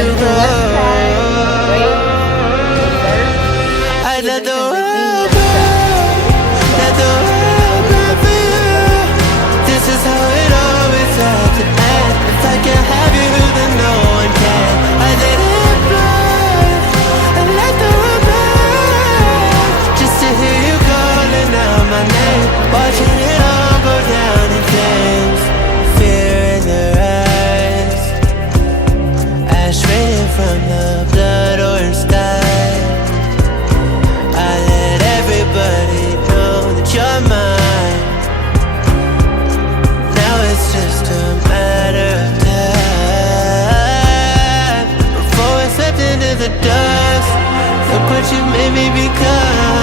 you go. I let the world go. Let the world go for you. This is how it always had to end. If I can't have you, then no one can. I let it blow and let the world burn, just to hear you calling out my name, watching it all go down in flames. Fear in their eyes, ash raining from the blood orange sky. I let everybody know that you're mine. Now it's just a matter of time before I slipped into the dust. Look what you made me become.